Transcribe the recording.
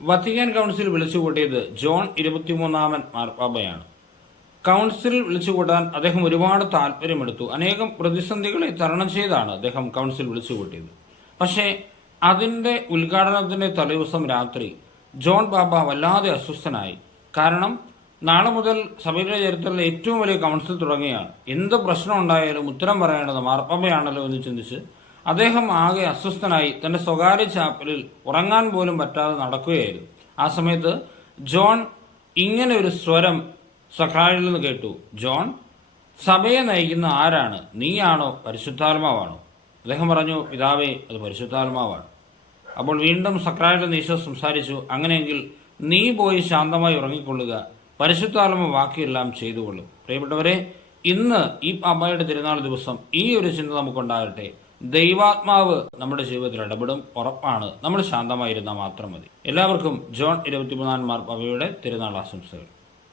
Vatican council വിളിച്ചുകൂട്ടിയത് John 23 മാർപ്പാപ്പയാണ്. Council വിളിച്ചുകൂട്ടാൻ അദ്ദേഹം ഒരുപാട് താല്പര്യമെടുത്തു. അനേകം പ്രതിസന്ധികളെ തരണം ചെയ്താണ് അദ്ദേഹം കൗൺസിൽ വിളിച്ചുകൂട്ടിയത്. പക്ഷേ അതിന്റെ ഉദ്ഘാടനത്തിന്റെ തലേദിവസം രാത്രി ജോൺ പാപ്പ വല്ലാതെ അസ്വസ്ഥനായി. കാരണം നാളെ മുതൽ സഭയുടെ ചരിത്രത്തിലെ ഏറ്റവും വലിയ കൗൺസിൽ തുടങ്ങുകയാണ്. എന്ത് പ്രശ്നം ഉണ്ടായാലും ഉത്തരം പറയേണ്ടത് മാർപ്പാപ്പയാണല്ലോ എന്ന് ചിന്തിച്ച് അദ്ദേഹം ആകെ അസ്വസ്ഥനായി തന്റെ സ്വകാര്യ ചാപ്പലിൽ ഉറങ്ങാൻ പോലും പറ്റാതെ നടക്കുകയായിരുന്നു. ആ സമയത്ത് ജോൺ ഇങ്ങനെ ഒരു സ്വരം സഖായിൽ നിന്ന് കേട്ടു. ജോൺ, സഭയെ നയിക്കുന്ന ആരാണ്? നീയാണോ പരിശുദ്ധാത്മാവാണോ? അദ്ദേഹം പറഞ്ഞു, പിതാവേ, അത് പരിശുദ്ധാത്മാവാണ്. അപ്പോൾ വീണ്ടും സക്രാരിൽ നിന്ന് ഈശോ സംസാരിച്ചു, അങ്ങനെയെങ്കിൽ നീ പോയി ശാന്തമായി ഉറങ്ങിക്കൊള്ളുക, പരിശുദ്ധാത്മ ബാക്കിയെല്ലാം ചെയ്തുകൊള്ളും. പ്രിയപ്പെട്ടവരെ, ഇന്ന് ഈ പാപ്പായുടെ തിരുനാൾ ദിവസം ഈ ഒരു ചിന്ത നമുക്കുണ്ടാകട്ടെ. ദൈവാത്മാവ് നമ്മുടെ ജീവിതത്തിൽ ഇടപെടും, ഉറപ്പാണ്. നമ്മൾ ശാന്തമായിരുന്നാൽ മാത്രം മതി. എല്ലാവർക്കും ജോൺ 23 മാർപ്പാപ്പയുടെ തിരുനാൾ ആശംസകൾ.